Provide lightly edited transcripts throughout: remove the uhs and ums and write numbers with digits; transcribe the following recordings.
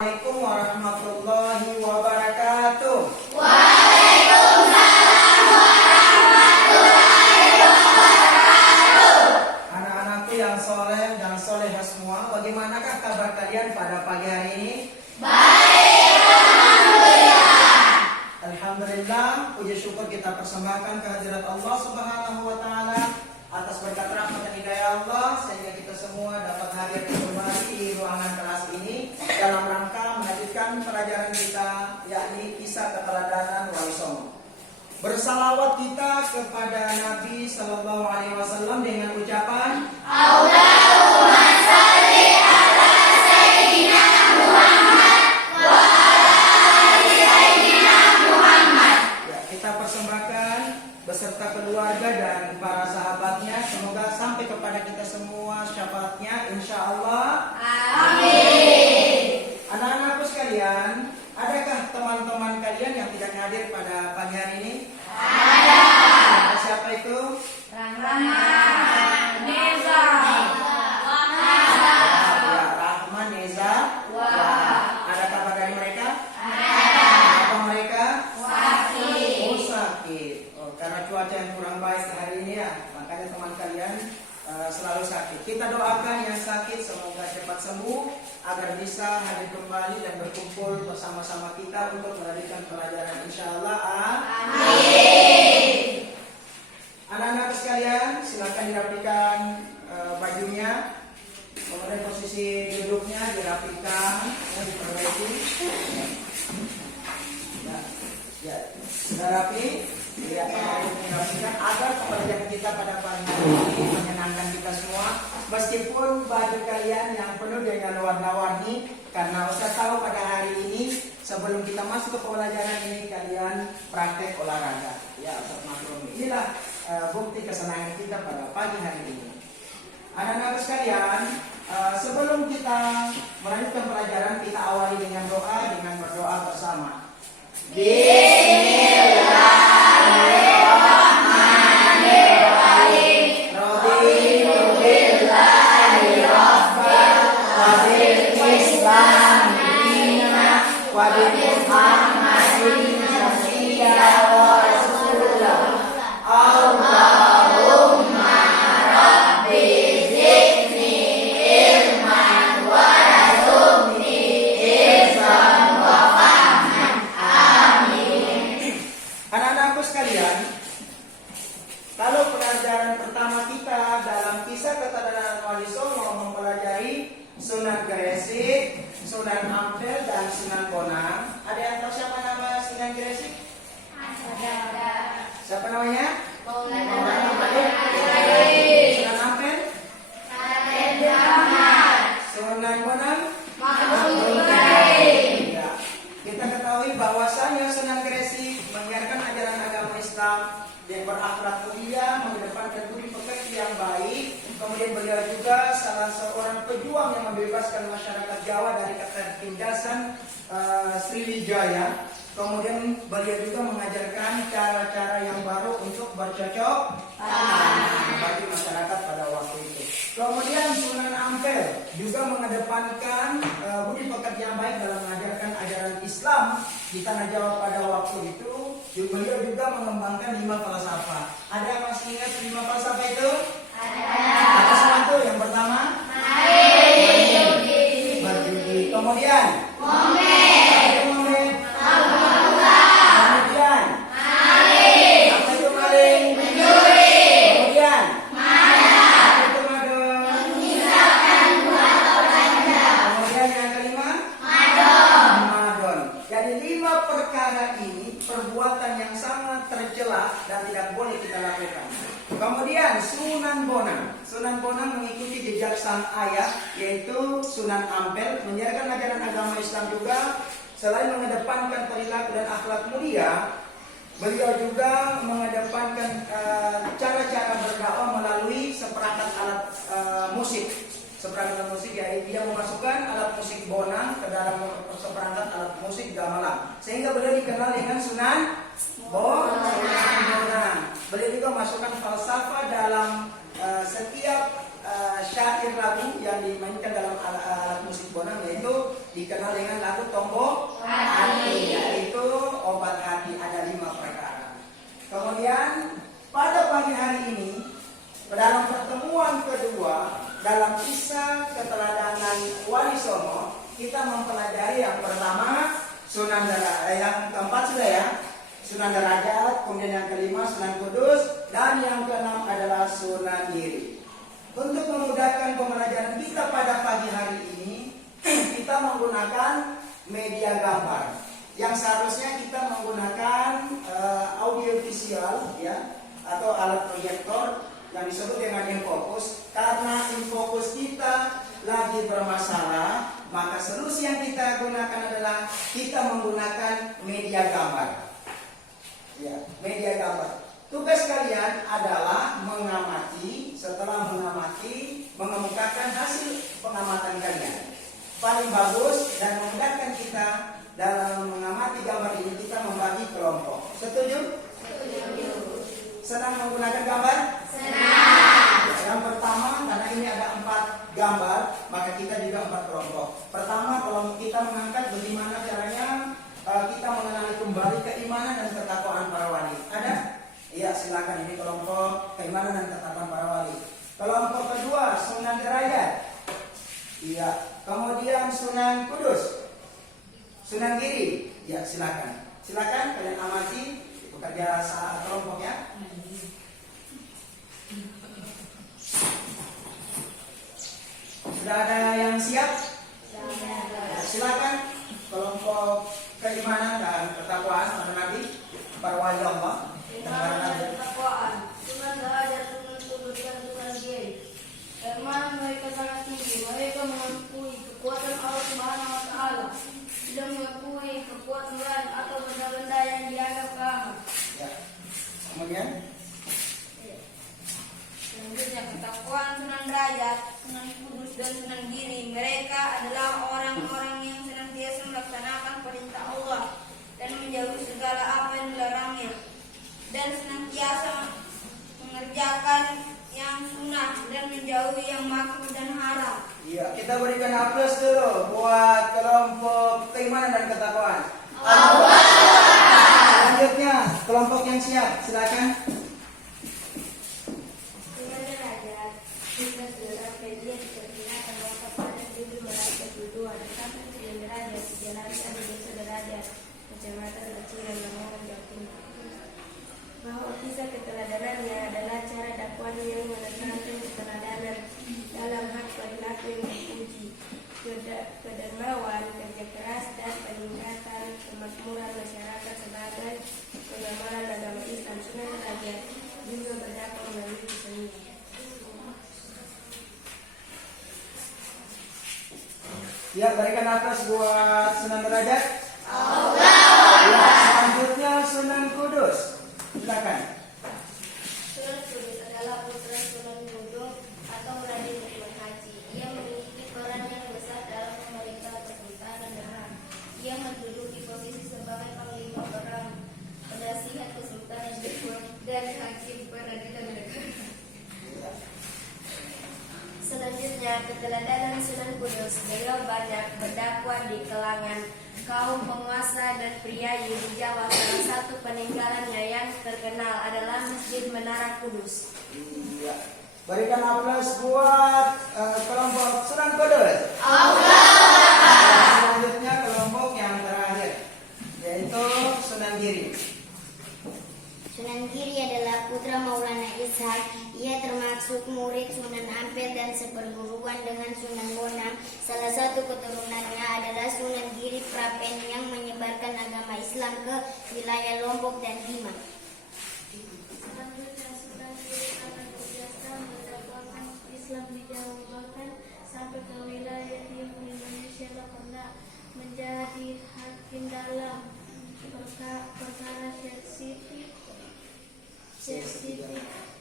Assalamualaikum warahmatullahi wabarakatuh. Waalaikumsalam warahmatullahi wabarakatuh. Anak-anakku yang soleh dan solehah semua, bagaimanakah kabar kalian pada pagi hari ini? Baik, alhamdulillah. Alhamdulillah, puji syukur kita persembahkan kehadirat Allah Subhanahu wa taala atas berkat rahmat dan hidayah Allah sehingga kita semua dapat hadir kembali di ruangan kelas ini dalam rangka melanjutkan pelajaran kita, yakni kisah keteladanan Wali Songo. Bersalawat kita kepada Nabi Sallallahu Alaihi Wasallam dengan ucapan Allahumma shalli ala Sayyidina Muhammad wa ala ali Sayyidina Muhammad. Ya, kita persembahkan beserta keluarga dan para sahabatnya, semoga sampai kepada kita semua syafaatnya insyaallah. Amin. Anak-anakku sekalian, adakah teman-teman kalian yang tidak hadir pada pagi hari ini? Ada. Siapa itu? Rahman, Neza, Ya, Rahman, Neza. Ada kabar dari mereka? Apa mereka? Oh, sakit. Oh, karena cuaca yang kurang baik hari ini ya, makanya teman kalian selalu sakit. Kita doakan yang sakit semoga cepat sembuh agar bisa hadir kembali dan berkumpul bersama-sama kita untuk melanjutkan pelajaran insyaallah. Amin. Anak-anak sekalian, silakan dirapikan bajunya, kemudian posisi duduknya dirapikan, ya, diperbaiki. Ya, sudah rapi. Ya, dirapikan agar pelajaran kita pada pagi ini menyenangkan kita semua. Meskipun baju kalian yang penuh dengan warna-warni, karena Ustaz tahu pada hari ini sebelum kita masuk ke pelajaran ini kalian praktek olahraga. Ya, Ustaz maklumi. Inilah bukti kesenangan kita pada pagi hari ini. Anak-anak sekalian, sebelum kita melanjutkan pelajaran, kita awali dengan doa, dengan berdoa bersama. Bismillahirrahmanirrahim. Raditu billahi rabban wa bil Islam dinan wa bi Muhammadin nabiyyan wa rasulan. Allahumma rabbi zidni ilman wa razuqni ihsan wa fahman. Amin. Anak-anakku sekalian, kalau pelajaran pertama kita dalam kisah keteladanan Wali Songo mempelajari Sunan Gresik, Sunan Ampel, dan Sunan Bonang. Ada yang tahu siapa nama Sunan Gresik? Siapa namanya? Sunan Ampel? Sunan Bonang? Ya. Kita ketahui bahwasanya Sunan Gresik menyiarkan ajaran agama Islam yang berakhlak mulia, mengedepankan budi pekerti yang baik. Kemudian beliau juga salah seorang pejuang yang membebaskan masyarakat Jawa dari ketertindasan Sriwijaya. Kemudian beliau juga mengajarkan cara-cara yang baru untuk bercocok tanam bagi masyarakat pada waktu itu. Kemudian Sunan Ampel juga mengedepankan budi pekerti yang baik dalam mengajarkan ajaran Islam di tanah Jawa pada waktu itu. Beliau juga mengembangkan 5 falsafah. Ada yang masih ingat 5 falsafah itu? Apa semua itu? Yang pertama? Berjudi. Kemudian? Kemudian? Apa itu maling? Kemudian? Apa itu madon? Kemudian yang kelima? Madon. Jadi 5 perkara ini perbuatan yang sangat tercela dan tidak boleh kita lakukan. Kemudian Sunan Bonang. Sunan Bonang mengikuti jejak sang ayah yaitu Sunan Ampel, menyiarkan ajaran agama Islam juga. Selain mengedepankan perilaku dan akhlak mulia, beliau juga mengedepankan cara-cara berdakwah melalui seperangkat alat musik. Seperangkat musik, yaitu dia memasukkan alat musik bonang ke dalam seperangkat alat musik gamelan, sehingga beliau dikenal dengan Sunan Bonang. Beliau juga masukkan falsafah dalam setiap syair lagu yang dimainkan dalam alat musik musik Bonang, yaitu dikenal dengan lagu Tombok Hati, yaitu obat hati. Ada 5 perkara. Kemudian pada pagi hari ini, dalam pertemuan kedua dalam kisah keteladanan Wali Songo, kita mempelajari yang pertama Sunan Derajat, yang keempat sudah ya, Sunan Derajat, kemudian yang kelima Sunan Kudus, dan yang keenam adalah Sunan Giri. Untuk memudahkan pembelajaran kita pada pagi hari ini, kita menggunakan media gambar. Yang seharusnya kita menggunakan audio visual ya, atau alat proyektor yang disebut dengan infokus. Karena infokus kita lagi bermasalah, maka solusi yang kita gunakan adalah kita menggunakan media gambar. Ya, media gambar. Tugas kalian adalah mengamati, setelah mengamati, mengemukakan hasil pengamatan kalian. Paling bagus dan memudahkan kita dalam mengamati gambar ini, kita membagi kelompok. Setuju? Setuju. Senang menggunakan gambar? Senang. Yang pertama, karena ini ada 4 gambar, maka kita juga 4 kelompok. Pertama, kalau kita mengangkat bagaimana caranya kita mengenali kembali keimanan dan ketakwaan para wali. Ada? Iya, silakan. Ini kelompok keimanan dan ketakwaan para wali. Kelompok kedua, Sunan Derajat. Iya. Kemudian Sunan Kudus, Sunan Giri. Ya, silakan. Silakan kalian amati bekerja saat kelompoknya. Sudah ada yang siap? Ya, silakan. Kelompok keimanan dan ketakwaan pada Nabi, para wali Allah. Sunan Derajat, Sunan Kudus, dan Sunan Giri. Keimanan mereka sangat tinggi. Mereka mengakui kekuatan Allah Subhanahu wa Ta'ala, tidak mengakui kekuatan lain atau benda-benda yang dianggap kamu. Ya. Kemudian selanjutnya, ketakwaan Sunan Derajat, Sunan Kudus, dan Sunan Giri. Mereka adalah orang-orang yang senantiasa melaksanakan perintah Allah dan menjauhi segala apa yang dilarangnya, dan senantiasa mengerjakan yang sunnah dan menjauhi yang makruh dan haram. iya, kita berikan aplaus dulu buat kelompok keimanan dan ketakwaan. Selanjutnya, kelompok yang siap, silakan. Sunan Derajat, kita sudah dia diperkirakan wafat pada 1702. Sampai Sunan Derajat dijalani ada desa Derajat, kecamatan Kecilan, Lamongan, Jawa Timur. Bahwa kisah keteladanannya adalah cara dakwah yang menekankan keteladanan dalam hak perilaku yang terpuji, kedermawan, kerja keras, dan peningkatan kemakmuran masyarakat sebagai pengamalan agama Islam. Sunan Derajat juga berdakwah melalui kesenian. Ya, berikan aplaus buat Sunan Derajat. Ya, selanjutnya Sunan Kudus, silakan. Sunan Kudus adalah putra Sunan Gunung atau Raden Ridwan Haji. Ia memiliki peran yang besar dalam pemerintahan Kesultanan Demak. Ia menduduki posisi sebagai panglima perang, penasihat Kesultanan Demak, dan hakim peradilan negara. Selanjutnya, keteladanan Sunan Kudus. Beliau banyak berdakwah di kalangan kaum penguasa dan priayi di Jawa. Salah satu peninggalannya yang terkenal adalah Masjid Menara Kudus. Iya. Berikan aplaus buat kelompok Sunan Kudus. Selanjutnya kelompok yang terakhir, yaitu Sunan Giri. Sunan Giri adalah putra Maulana Ishak. Ia termasuk murid Sunan Ampel dan seperguruan dengan Sunan Bonang. Salah satu keturunannya adalah Sunan Giri Prapen yang menyebarkan agama Islam ke wilayah Lombok dan Bima. Selanjutnya, Sunan Giri akan berjasa mendakwakan Islam di Jawa, bahkan sampai ke wilayah timur Indonesia dan pernah menjadi hakim dalam perkara sensitif.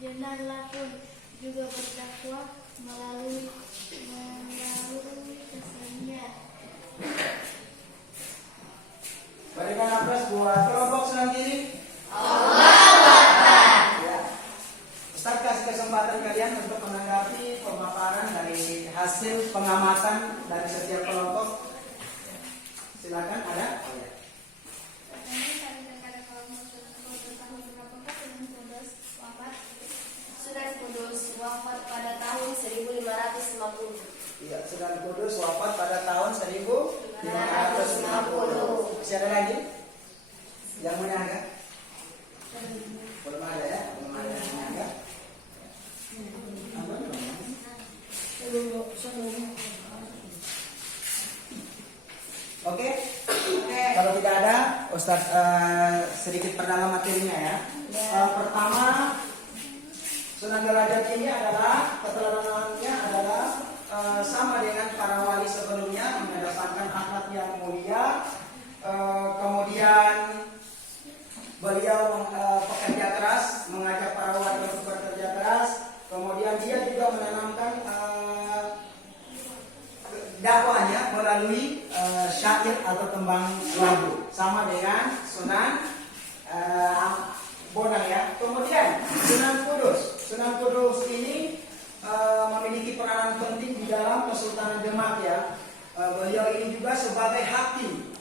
Jenazah pun juga berdakwah melalui kesenian. Berikan aplaus buat kelompok Sunan Giri. Ya. Ustaz kasih kesempatan kalian untuk menanggapi pemaparan dari hasil pengamatan dari setiap kelompok. Silakan ada. Oh, ya. Sunan Kudus wafat pada tahun 1550. Iya, Sunan Kudus wafat pada tahun 1550. Masih ada lagi? Yang menyaga? Belum ada ya? Belum ada yang menyaga? Apa namanya? Oke? Kalau tidak ada, Ustadz sedikit perdalam materinya ya. Pertama, Sunan Derajat ini adalah keteladanan sama dengan para wali sebelumnya, mengedepankan akhlak yang mulia. Kemudian beliau pekerja keras, mengajak para wali untuk bekerja keras. Kemudian dia juga menanamkan dakwahnya melalui syair atau tembang lagu, sama dengan Sunan Bonang ya. Kemudian Sunan Kudus ini memiliki peranan penting di dalam Kesultanan Demak ya. Beliau ini juga sebagai hakim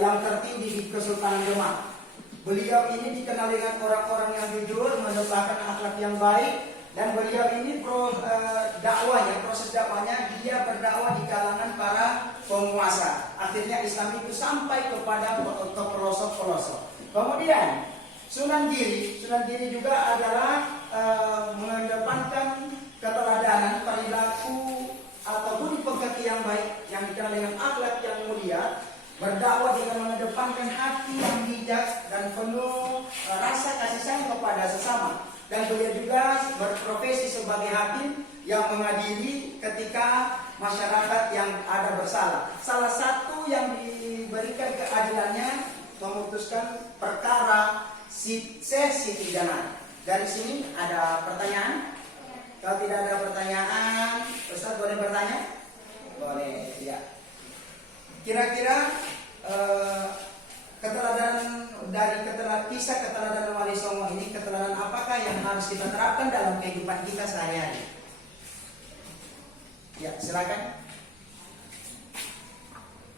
yang tertinggi di Kesultanan Demak. Beliau ini dikenal dengan orang-orang yang jujur, menegakkan akhlak yang baik, dan beliau ini proses dakwahnya dia berdakwah di kalangan para penguasa. Akhirnya Islam itu sampai kepada pelosok-pelosok. Kemudian Sunan Giri juga adalah mengedepankan keteladanan, perilaku atau budi pekerti yang baik yang dikenal dengan akhlak yang mulia, berdakwah dengan mengedepankan hati yang bijak dan penuh rasa kasih sayang kepada sesama. Dan beliau juga berprofesi sebagai hakim yang mengadili ketika masyarakat yang ada bersalah. Salah satu yang diberikan keadilannya memutuskan perkara sesi pidana. Dari sini ada pertanyaan? Kalau tidak ada pertanyaan, Ustaz boleh bertanya? Boleh, ya. Kira-kira kisah keteladanan Wali Songo ini, keteladanan apakah yang harus kita terapkan dalam kehidupan kita sehari-hari? Ya, silakan.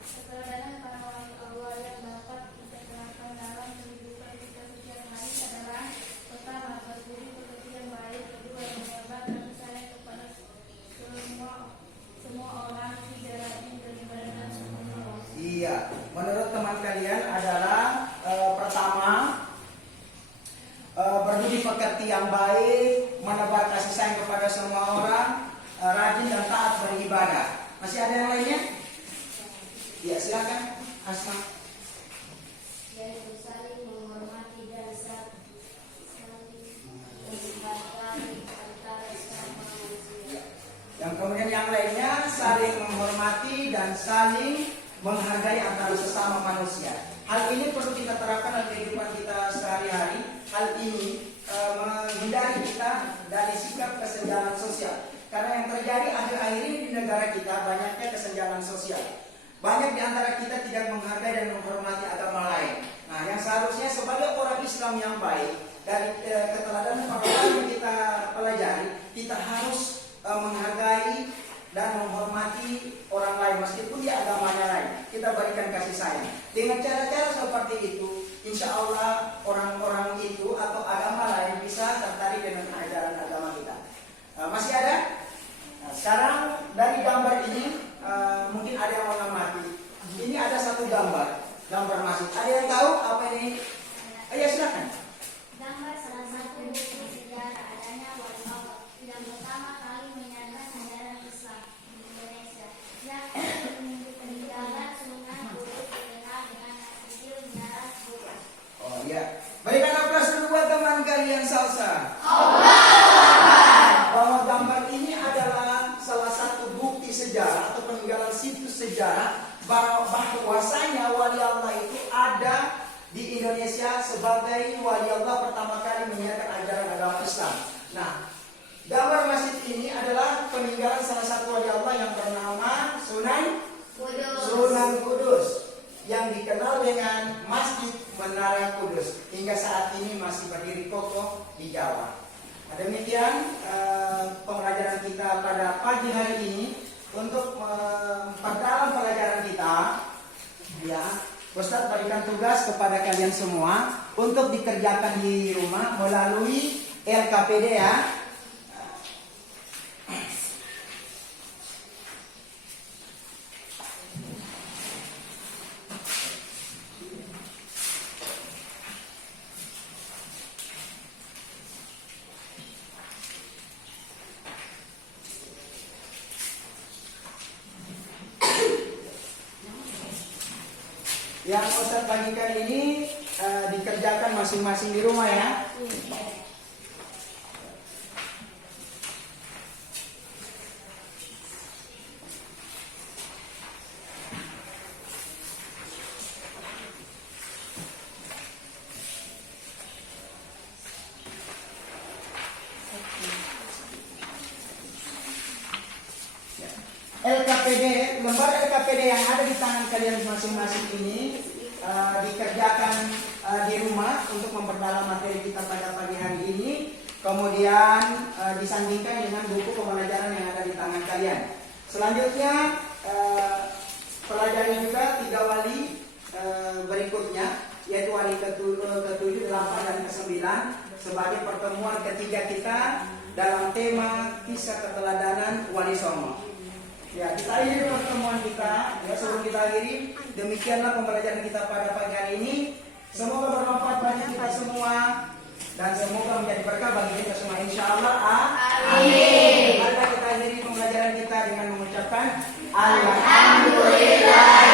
Keteladanan para wali Allah yang dapat kita terapkan dalam kehidupan kita setiap hari adalah: pertama, berbudi pekerti yang baik; kedua, menjaga kasih sayang kepada semua orang, tidak rajin beribadah dan sombong. Iya, menurut teman kalian adalah pertama, berbudi pekerti yang baik, menebar kasih sayang kepada semua orang, rajin dan taat beribadah. Masih ada yang lainnya? Ya, silakan, Asma. Yaitu saling menghormati dan saling menyebarkan antara sesama manusia. Yang kemudian yang lainnya, saling menghormati dan saling menghargai antara sesama manusia. Hal ini perlu kita terapkan dalam kehidupan kita sehari-hari. Hal ini menghindari kita dari sikap kesenjangan sosial. Karena yang terjadi akhir-akhir ini di negara kita banyaknya kesenjangan sosial. Banyak di antara kita tidak menghargai dan menghormati agama lain. Nah, yang seharusnya sebagai orang Islam yang baik, dari keteladanan para wali yang kita pelajari, kita harus menghargai dan menghormati orang lain meskipun dia agamanya lain. Kita berikan kasih sayang. Dengan cara-cara seperti itu, insya Allah orang-orang itu atau agama lain bisa tertarik dengan ajaran agama kita. Masih ada? Nah, sekarang dari gambar ini mungkin ada yang mengamati. Ini ada satu gambar masjid. Ada yang tahu apa ini? Ya silakan. Gambar salah satu bukti sejarah adanya wali Allah yang pertama kali menyandang ajaran Islam di Indonesia, yang peninggalan Sunan Kudus dikenal dengan Nasrul Nyaras Bukan. Oh iya. Berikan aplaus dulu buat teman kalian salsa. Bahwa gambar ini adalah salah satu bukti sejarah atau peninggalan situs sejarah bahwasanya wali Allah itu ada di Indonesia sebagai wali Allah pertama kali menyiarkan ajaran agama Islam. Nah, gambar masjid ini adalah peninggalan salah satu wali Allah yang bernama Sunan Kudus yang dikenal dengan Masjid Menara Kudus. Hingga saat ini masih berdiri kokoh di Jawa. Demikian pembelajaran kita pada pagi hari ini. Untuk memperdalam pelajaran kita, ya Ustadz berikan tugas kepada kalian semua untuk dikerjakan di rumah melalui LKPD ya. Yang Ustadz bagikan ini dikerjakan masing-masing di rumah ya. LKPD, lembar LKPD yang ada di tangan kalian masing-masing ini dikerjakan di rumah untuk memperdalam materi kita pada pagi hari ini. Kemudian disandingkan dengan buku pembelajaran yang ada di tangan kalian. Selanjutnya pelajari juga 3 wali berikutnya, yaitu wali ke-7, 8, dan ke-9 sebagai pertemuan ketiga kita dalam tema kisah keteladanan Wali Songo. Ya, kita akhiri pertemuan kita. Ya, sebelum kita akhiri, demikianlah pembelajaran kita pada pagi hari ini. Semoga bermanfaat bagi kita semua dan semoga menjadi berkah bagi kita semua. Insya Allah. Amin. Mari kita akhiri pembelajaran kita dengan mengucapkan Alhamdulillah.